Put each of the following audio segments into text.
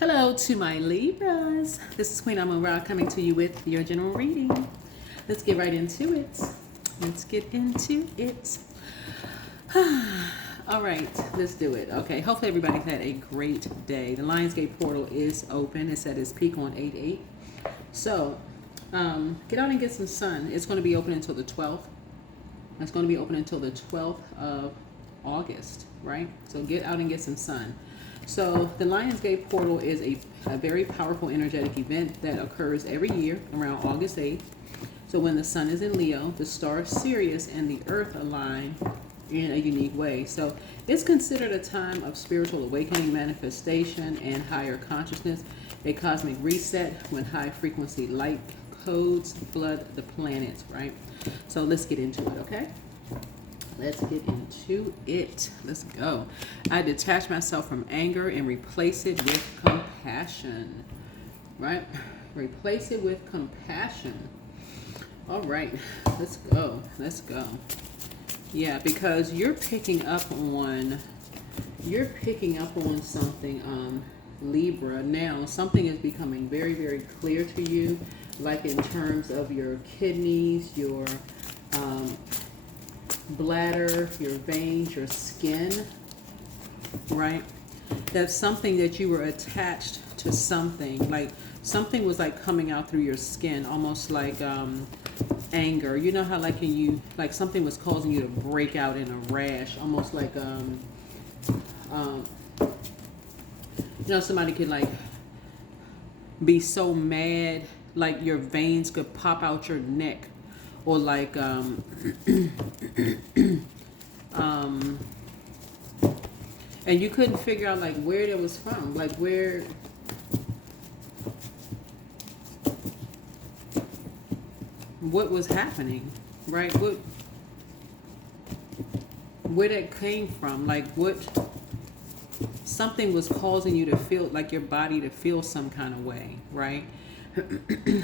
Hello to my Libras. This is Queen Amun Ra coming to you with your general reading. Let's get right into it. Let's get into it. All right, let's do it. Okay, hopefully everybody's had a great day. The Lionsgate portal is open. It's at its peak on 8/8. So, get out and get some sun. It's going to be open until the 12th. It's going to be open until the 12th of August, right? So get out and get some sun. So the Lionsgate portal is a very powerful energetic event that occurs every year around August 8th. So when the sun is in Leo, the star Sirius and the earth align in a unique way. So it's considered a time of spiritual awakening, manifestation, and higher consciousness, a cosmic reset when high frequency light codes flood the planets, right? So let's get into it, okay? Let's get into it. Let's go. I detach myself from anger and replace it with compassion, right? Replace it with compassion. All right, let's go. Let's go. Yeah, because you're picking up on something, Libra. Now, something is becoming very, very clear to you, like in terms of your kidneys, your bladder, your veins, your skin, right? That's something that you were attached to something, like something was like coming out through your skin, almost like anger. You know how like like something was causing you to break out in a rash, almost like somebody could like be so mad like your veins could pop out your neck, or like and you couldn't figure out like where it was from, like what was happening, right? Where that came from, like something was causing you to feel like your body to feel some kind of way, right?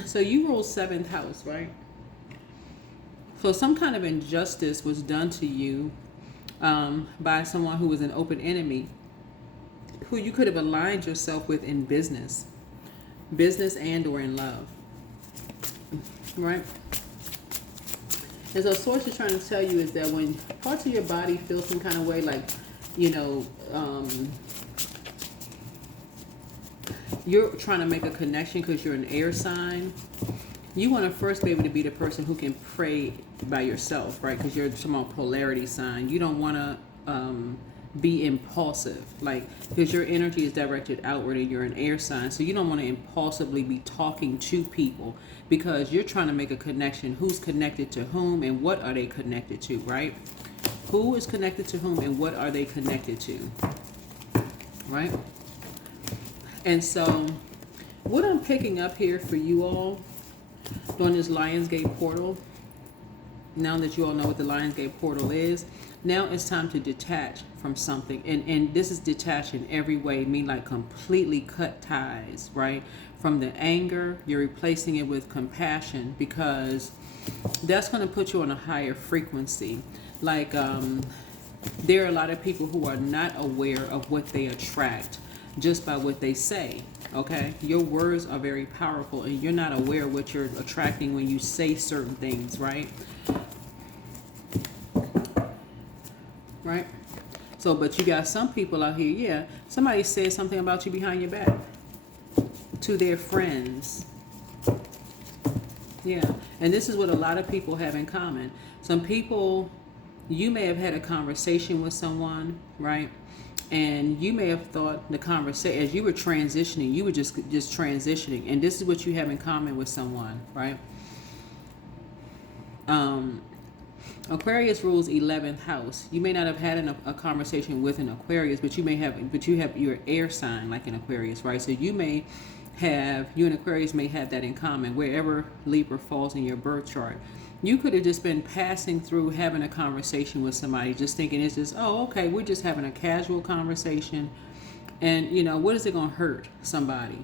So you rule 7th house, right? So some kind of injustice was done to you by someone who was an open enemy, who you could have aligned yourself with in business and or in love, right? And so source is trying to tell you is that when parts of your body feel some kind of way, like, you're trying to make a connection because you're an air sign, you want to first be able to be the person who can pray by yourself, right? Because you're some polarity sign. You don't want to be impulsive, like, because your energy is directed outward and you're an air sign. So you don't want to impulsively be talking to people because you're trying to make a connection. Who's connected to whom and what are they connected to, right? Who is connected to whom and what are they connected to, right? And so what I'm picking up here for you all during this Lionsgate portal, now that you all know what the Lionsgate portal is, now it's time to detach from something. And this is detached in every way, mean like completely cut ties, right? From the anger, you're replacing it with compassion, because that's going to put you on a higher frequency. Like there are a lot of people who are not aware of what they attract just by what they say. Okay, your words are very powerful and you're not aware of what you're attracting when you say certain things, right? Right? So, but you got some people out here, yeah, somebody said something about you behind your back to their friends. Yeah, and this is what a lot of people have in common. Some people, you may have had a conversation with someone, right? And you may have thought the conversation, as you were transitioning, you were just transitioning. And this is what you have in common with someone, right? Aquarius rules 11th house. You may not have had a conversation with an Aquarius, but you have your air sign like an Aquarius, right? So you and Aquarius may have that in common wherever Libra falls in your birth chart. You could have just been passing through, having a conversation with somebody, just thinking it's just, oh, okay, we're just having a casual conversation. And, what is it going to hurt somebody?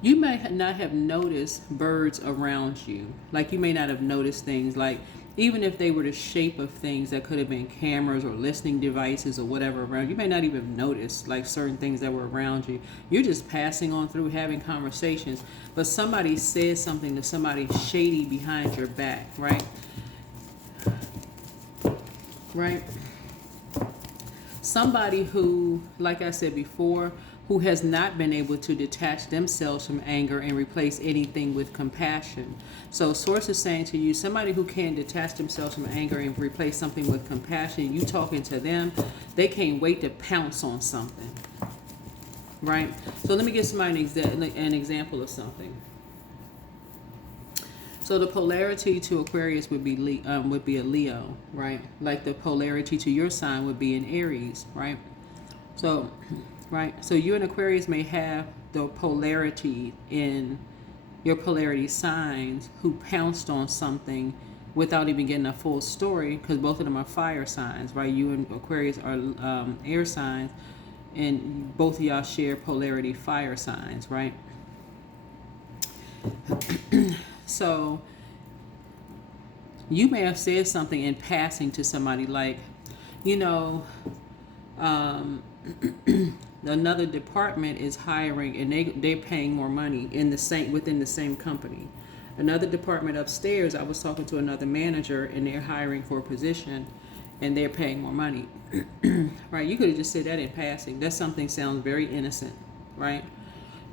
You may not have noticed birds around you. Like you may not have noticed things like even if they were the shape of things that could have been cameras or listening devices or whatever around, you may not even notice like certain things that were around you. You're just passing on through, having conversations, but somebody said something to somebody shady behind your back, right? Right? Somebody who, like I said before, who has not been able to detach themselves from anger and replace anything with compassion. So source is saying to you, somebody who can't detach themselves from anger and replace something with compassion, you talking to them, they can't wait to pounce on something. Right? So let me give somebody an example of something. So the polarity to Aquarius would be a Leo, right? Like the polarity to your sign would be an Aries, right? So, right. So you and Aquarius may have the polarity in your polarity signs who pounced on something without even getting a full story, because both of them are fire signs, right? You and Aquarius are air signs, and both of y'all share polarity fire signs, right? So you may have said something in passing to somebody like, you know, another department is hiring and they're paying more money within the same company. Another department upstairs, I was talking to another manager and they're hiring for a position and they're paying more money. Right? You could have just said that in passing. That something sounds very innocent, right?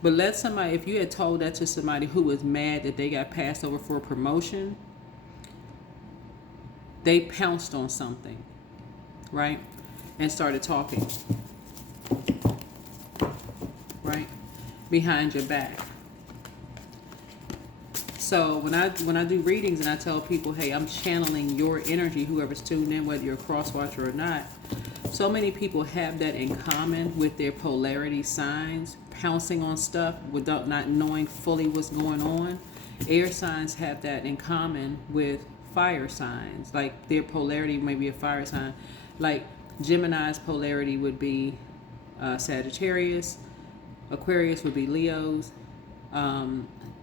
But if you had told that to somebody who was mad that they got passed over for a promotion, they pounced on something, right? And started talking, right? Behind your back. So when I do readings and I tell people, hey, I'm channeling your energy, whoever's tuned in, whether you're a cross watcher or not, so many people have that in common with their polarity signs, pouncing on stuff without not knowing fully what's going on. Air signs have that in common with fire signs. Like their polarity may be a fire sign. Like Gemini's polarity would be Sagittarius. Aquarius would be Leos.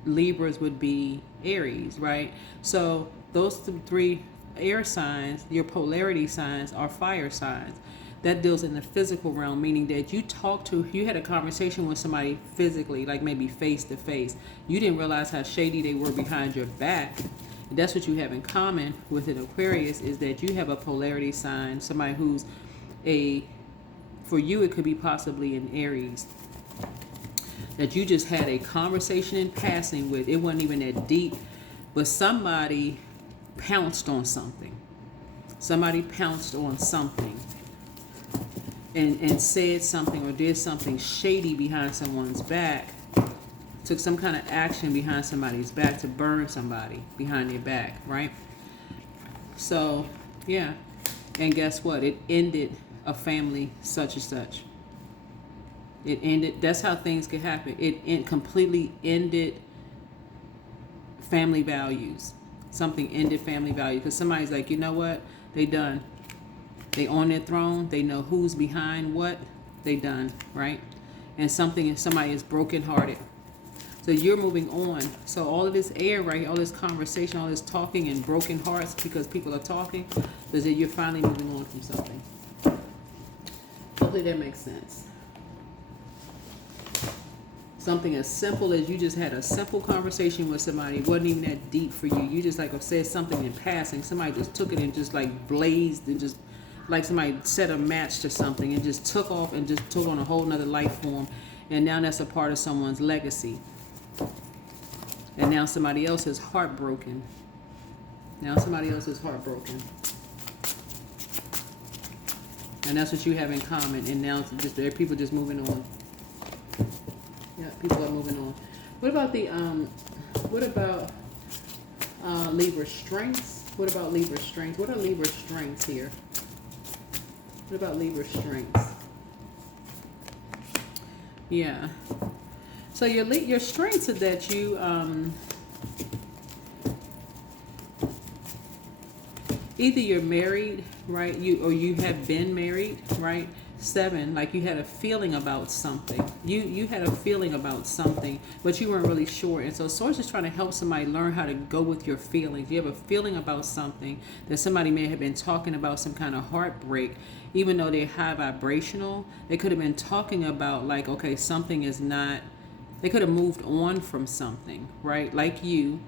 Libras would be Aries, right? So those three air signs, your polarity signs, are fire signs. That deals in the physical realm, meaning that you had a conversation with somebody physically, like maybe face to face. You didn't realize how shady they were behind your back. And that's what you have in common with an Aquarius, is that you have a polarity sign, somebody who's for you it could be possibly an Aries, that you just had a conversation in passing with. It wasn't even that deep, but somebody pounced on something. Somebody pounced on something and said something or did something shady behind someone's back, took some kind of action behind somebody's back to burn somebody behind their back, right? So, yeah. And guess what? It ended a family such and such. It ended, that's how things could happen. It completely ended family values. Something ended family values. Because somebody's like, you know what? They done. They on their throne. They know who's behind what. They done, right? And somebody is brokenhearted. So you're moving on. So all of this air, right? All this conversation, all this talking and broken hearts because people are talking, is that you're finally moving on from something. Hopefully that makes sense. Something as simple as you just had a simple conversation with somebody. It wasn't even that deep for you. You just said something in passing. Somebody just took it and just blazed and just like somebody set a match to something and just took off and just took on a whole nother life form. And now that's a part of someone's legacy. And now somebody else is heartbroken. And that's what you have in common. And now there are people just moving on. Yeah, people are moving on. What about Libra strengths? What are Libra strengths here? What about Libra strengths? Yeah. So your strengths are that you either you're married, right? You have been married, right? 7, like you had a feeling about something. You had a feeling about something, but you weren't really sure. And so Source is trying to help somebody learn how to go with your feelings. You have a feeling about something that somebody may have been talking about, some kind of heartbreak, even though they're high vibrational. They could have been talking about like, okay, something is not, they could have moved on from something, right? Like you.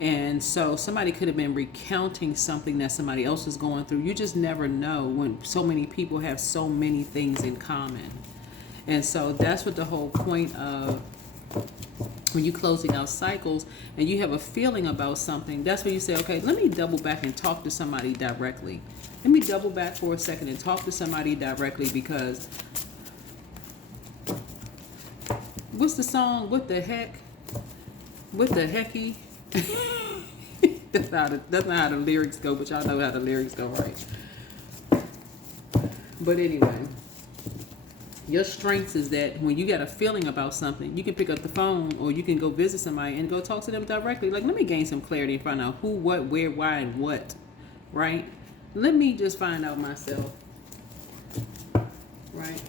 And so somebody could have been recounting something that somebody else is going through. You just never know when so many people have so many things in common. And so that's what the whole point of when you're closing out cycles and you have a feeling about something, that's when you say, okay, let me double back and talk to somebody directly. Let me double back for a second and talk to somebody directly, because what's the song? What the heck? What the hecky? That's not how the lyrics go, but y'all know how the lyrics go, right? But anyway, your strengths is that when you got a feeling about something, you can pick up the phone or you can go visit somebody and go talk to them directly. Like, let me gain some clarity and find out who, what, where, why, and what, right? Let me just find out myself, right?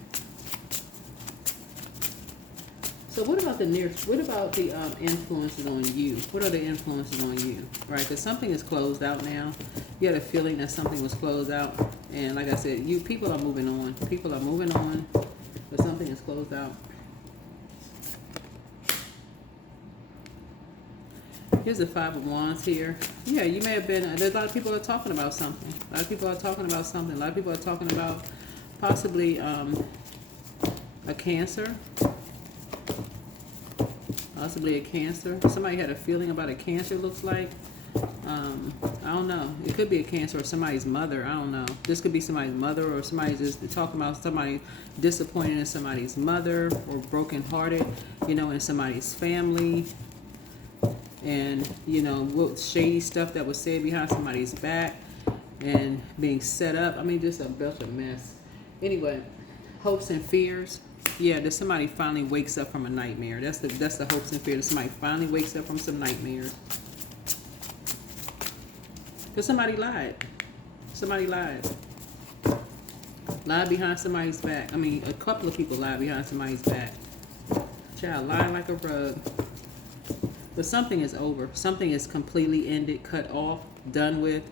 So what about the influences on you? What are the influences on you, right? Because something is closed out now. You had a feeling that something was closed out. And like I said, people are moving on. People are moving on, but something is closed out. Here's the 5 of Wands here. Yeah, you may have been, there's a lot of people are talking about something. A lot of people are talking about something. A lot of people are talking about possibly a Cancer. Possibly a Cancer. Somebody had a feeling about a Cancer, looks like. I don't know. It could be a Cancer or somebody's mother. I don't know. This could be somebody's mother, or somebody's just talking about somebody disappointed in somebody's mother, or brokenhearted, in somebody's family. And, what shady stuff that was said behind somebody's back and being set up. I mean, just a bunch of mess. Anyway, hopes and fears. Yeah, that somebody finally wakes up from a nightmare. That's the hopes and fears. That somebody finally wakes up from some nightmares. Because somebody lied. Somebody lied. Lied behind somebody's back. I mean, a couple of people lied behind somebody's back. Child, lying like a rug. But something is over. Something is completely ended, cut off, done with,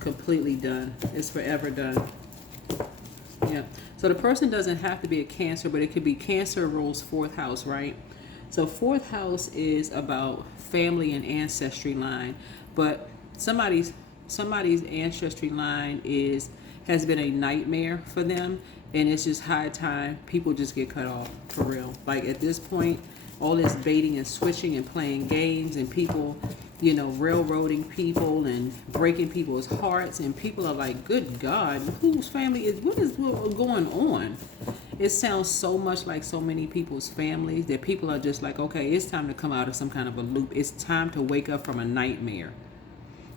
completely done. It's forever done. Yeah. So the person doesn't have to be a Cancer, but it could be Cancer rules 4th house, right? So 4th house is about family and ancestry line, but somebody's ancestry line has been a nightmare for them, and it's just high time people just get cut off, for real. Like, at this point, all this baiting and switching and playing games and people, railroading people and breaking people's hearts, and people are like, good God, whose family what is going on? It sounds so much like so many people's families that people are just like, okay, it's time to come out of some kind of a loop. It's time to wake up from a nightmare.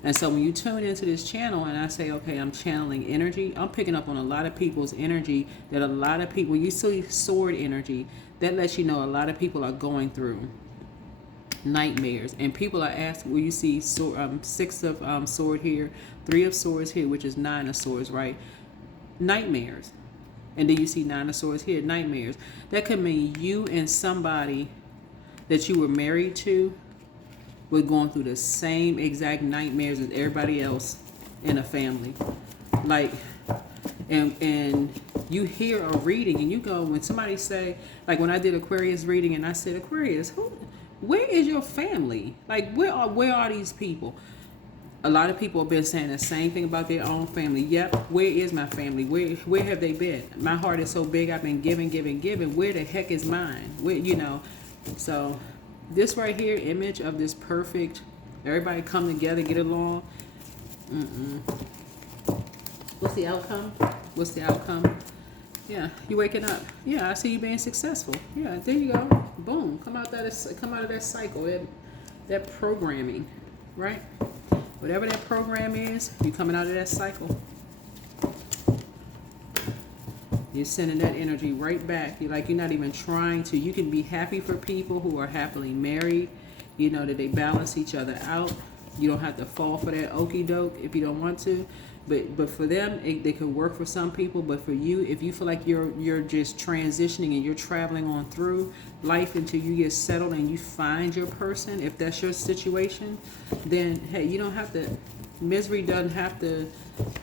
And so when you tune into this channel and I say, okay, I'm channeling energy, I'm picking up on a lot of people's energy that a lot of people, you see sword energy, that lets you know a lot of people are going through nightmares. And people are asking, well, you see 6 of sword here, 3 of swords here, which is 9 of swords, right? Nightmares. And then you see 9 of swords here, nightmares. That could mean you and somebody that you were married to were going through the same exact nightmares as everybody else in a family. Like, and you hear a reading and you go, when somebody say, like when I did Aquarius reading and I said, Aquarius, where is your family? Like, where are these people? A lot of people have been saying the same thing about their own family. Yep, where is my family? Where have they been? My heart is so big, I've been giving. Where the heck is mine? So this right here, image of this perfect, everybody come together, get along. What's the outcome? Yeah, you waking up. Yeah, I see you being successful. Yeah, there you go. Boom. Come out of that cycle, that programming, right? Whatever that program is, you're coming out of that cycle. You're sending that energy right back. You're not even trying to. You can be happy for people who are happily married, that they balance each other out. You don't have to fall for that okie doke if you don't want to. But for them, they could work for some people. But for you, if you feel like you're just transitioning and you're traveling on through life until you get settled and you find your person, if that's your situation, then hey, you don't have to. Misery doesn't have to.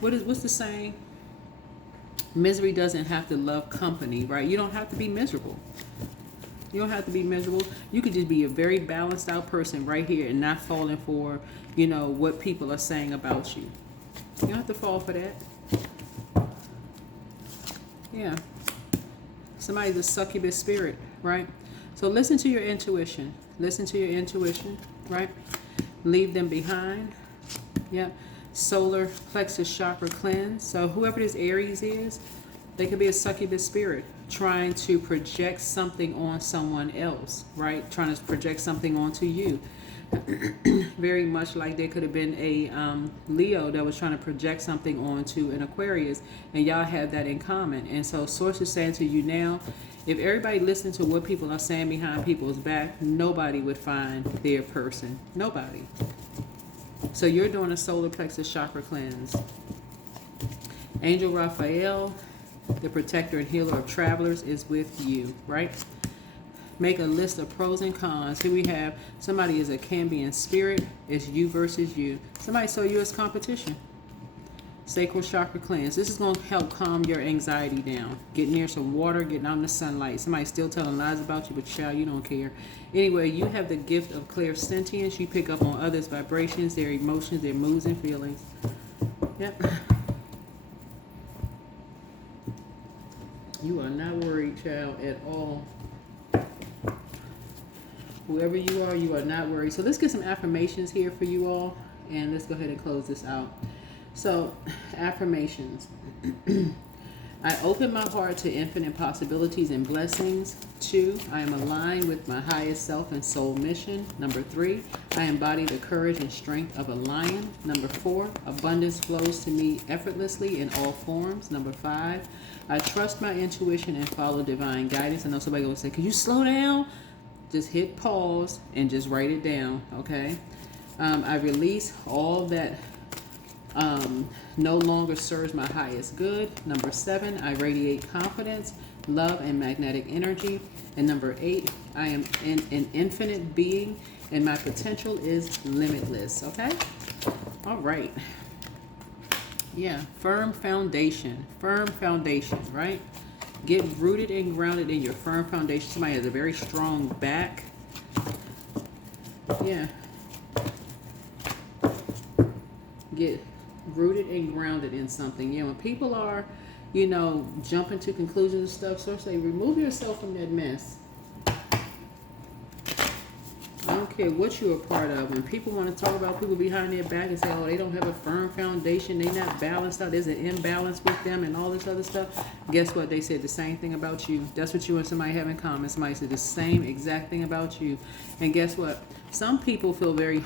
What's the saying? Misery doesn't have to love company, right? You don't have to be miserable. You don't have to be miserable. You could just be a very balanced out person right here and not falling for, what people are saying about you. You don't have to fall for that. Yeah. Somebody's a succubus spirit, right? So listen to your intuition. Listen to your intuition, right? Leave them behind. Yep. Solar plexus chakra cleanse. So whoever this Aries is, they could be a succubus spirit trying to project something on someone else, right? Trying to project something onto you. Very much like there could have been a Leo that was trying to project something onto an Aquarius, and y'all have that in common. And so Source is saying to you now, if everybody listened to what people are saying behind people's back, nobody would find their person. Nobody. So you're doing a solar plexus chakra cleanse. Angel Raphael, the protector and healer of travelers, is with you, right? Make a list of pros and cons. Here we have somebody is a Cambian spirit. It's you versus you. Somebody saw you as competition. Sacral chakra cleanse. This is going to help calm your anxiety down. Get near some water, getting out in the sunlight. Somebody's still telling lies about you, but child, you don't care. Anyway, you have the gift of clairsentience. You pick up on others' vibrations, their emotions, their moods, and feelings. Yep. You are not worried, child, at all. Whoever you are not worried. So let's get some affirmations here for you all, and let's go ahead and close this out. So, affirmations. I open my heart to infinite possibilities and blessings. 2, I am aligned with my highest self and soul mission. Number 3, I embody the courage and strength of a lion. Number 4, abundance flows to me effortlessly in all forms. Number 5, I trust my intuition and follow divine guidance. I know somebody will say, "Can you slow down?" Just hit pause and just write it down, okay? I release all that no longer serves my highest good. Number 7, I radiate confidence, love, and magnetic energy. And number 8, I am an infinite being, and my potential is limitless, okay? All right. Yeah, firm foundation, right? Get rooted and grounded in your firm foundation. Somebody has a very strong back. Yeah. Get rooted and grounded in something. Yeah, when people are, jumping to conclusions and stuff, so say, remove yourself from that mess. I don't care what you're a part of. When people want to talk about people behind their back and say, oh, they don't have a firm foundation, they're not balanced out, there's an imbalance with them and all this other stuff, guess what? They said the same thing about you. That's what you and somebody have in common. Somebody said the same exact thing about you. And guess what? Some people feel very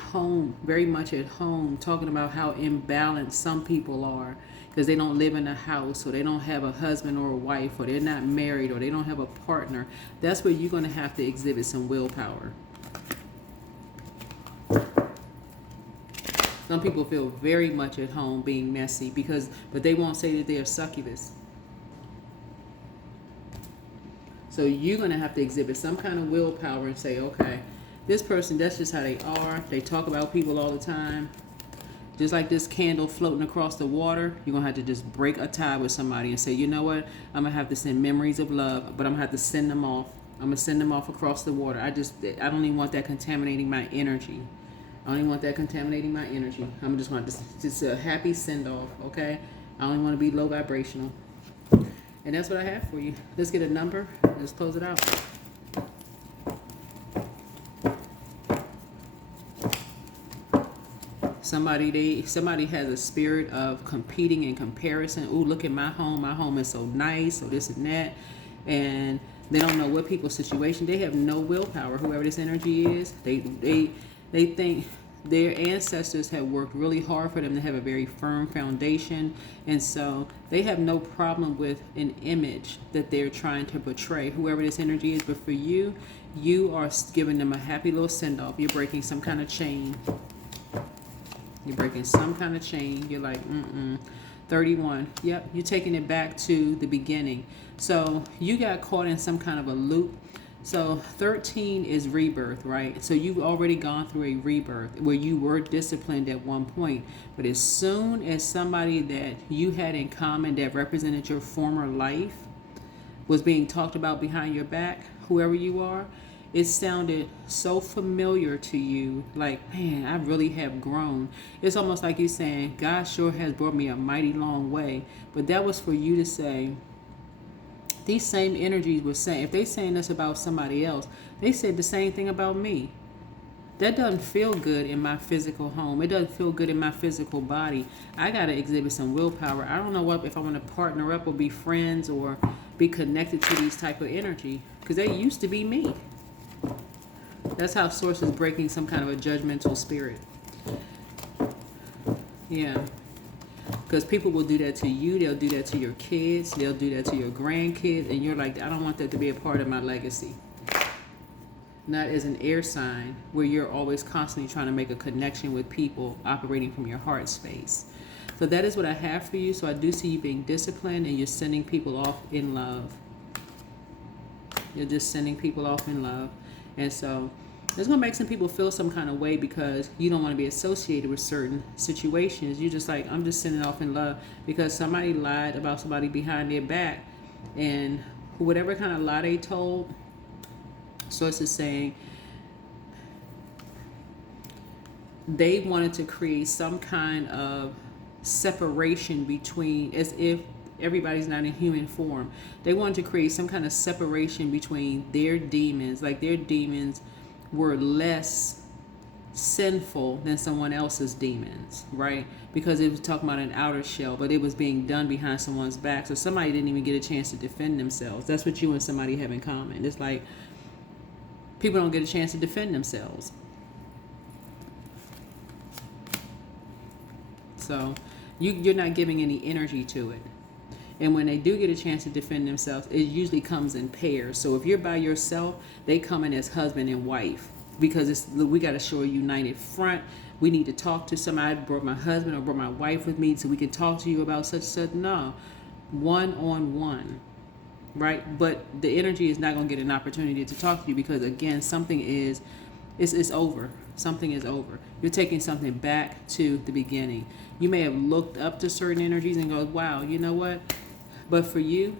much at home, talking about how imbalanced some people are because they don't live in a house, or they don't have a husband or a wife, or they're not married, or they don't have a partner. That's where you're going to have to exhibit some willpower. Some people feel very much at home being messy but they won't say that they're succubus. So you're going to have to exhibit some kind of willpower and say, okay, this person, that's just how they are. They talk about people all the time. Just like this candle floating across the water, you're going to have to just break a tie with somebody and say, you know what? I'm going to have to send memories of love, but I'm going to have to send them off. I'm going to send them off across the water. I don't even want that contaminating my energy. I don't even want that contaminating my energy. I'm just want just a happy send-off, okay? I don't even want to be low vibrational. And that's what I have for you. Let's get a number. Let's close it out. Somebody has a spirit of competing and comparison. Ooh, look at my home. My home is so nice, or this and that. And they don't know what people's situation. They have no willpower. Whoever this energy is, they think their ancestors have worked really hard for them to have a very firm foundation, and so they have no problem with an image that they're trying to portray, whoever this energy is. But for you, you are giving them a happy little send-off. You're breaking some kind of chain. You're breaking some kind of chain. You're like, 31. Yep, you're taking it back to the beginning. So you got caught in some kind of a loop. So 13 is rebirth, right? So you've already gone through a rebirth where you were disciplined at one point. But as soon as somebody that you had in common that represented your former life was being talked about behind your back, whoever you are, it sounded so familiar to you, like, man, I really have grown. It's almost like you saying, God sure has brought me a mighty long way. But that was for you to say, these same energies were saying, if they saying this about somebody else, they said the same thing about me. That doesn't feel good in my physical home. It doesn't feel good in my physical body. I got to exhibit some willpower. I don't know what if I want to partner up or be friends or be connected to these type of energy, because they used to be me. That's how Source is breaking some kind of a judgmental spirit. Yeah. Because people will do that to you. They'll do that to your kids. They'll do that to your grandkids. And you're like, I don't want that to be a part of my legacy. Not as an air sign where you're always constantly trying to make a connection with people operating from your heart space. So that is what I have for you. So I do see you being disciplined and you're sending people off in love. You're just sending people off in love. And so it's going to make some people feel some kind of way because you don't want to be associated with certain situations. You're just like, I'm just sending off in love because somebody lied about somebody behind their back. And whatever kind of lie they told, Source is saying they wanted to create some kind of separation between, as if everybody's not in human form. They wanted to create some kind of separation between their demons, like their demons were less sinful than someone else's demons, right? Because it was talking about an outer shell, but it was being done behind someone's back. So somebody didn't even get a chance to defend themselves. That's what you and somebody have in common. It's like people don't get a chance to defend themselves. So you're not giving any energy to it. And when they do get a chance to defend themselves, it usually comes in pairs. So if you're by yourself, they come in as husband and wife because we got to show a united front. We need to talk to somebody. I brought my husband or brought my wife with me so we can talk to you about such and such. No, one-on-one, right? But the energy is not going to get an opportunity to talk to you because, again, something is, it's over. Something is over. You're taking something back to the beginning. You may have looked up to certain energies and go, wow, you know what? But for you,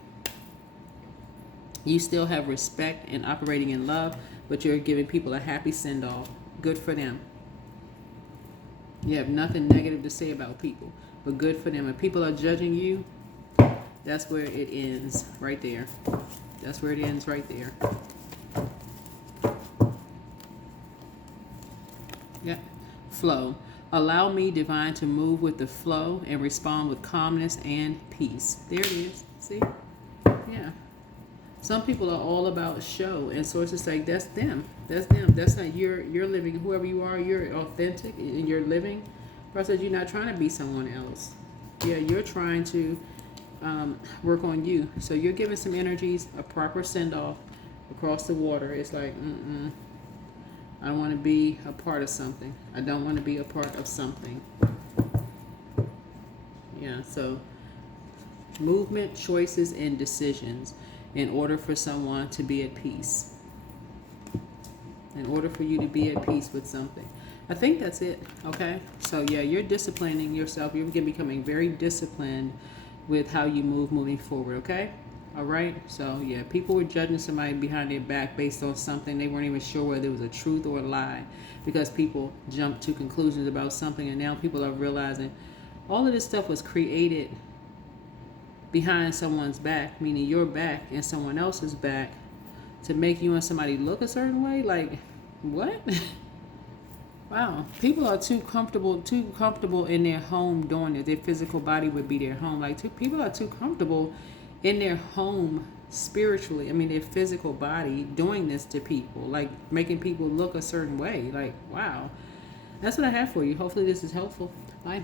you still have respect and operating in love, but you're giving people a happy send-off. Good for them. You have nothing negative to say about people, but good for them. If people are judging you, that's where it ends, right there. That's where it ends, right there. Yeah. Flow. Allow me, divine, to move with the flow and respond with calmness and peace. There it is. See? Yeah. Some people are all about show, and Sources like, that's them. That's them. That's not you're living. Whoever you are, you're authentic and you're living. But I said you're not trying to be someone else. Yeah, you're trying to work on you. So you're giving some energies a proper send off across the water. It's like, I don't want to be a part of something. I don't want to be a part of something. Yeah, so movement, choices, and decisions in order for someone to be at peace. In order for you to be at peace with something. I think that's it, okay? So yeah, you're disciplining yourself. You're becoming very disciplined with how you move moving forward, okay? All right, so yeah, people were judging somebody behind their back based on something. They weren't even sure whether it was a truth or a lie because people jumped to conclusions about something, and now people are realizing all of this stuff was created behind someone's back, meaning your back and someone else's back, to make you and somebody look a certain way. Like, what? Wow, people are too comfortable in their home doing it. Their physical body would be their home. Like, people are too comfortable in their home spiritually, I mean their physical body, doing this to people, like making people look a certain way. Like, wow. That's what I have for you. Hopefully this is helpful. Bye.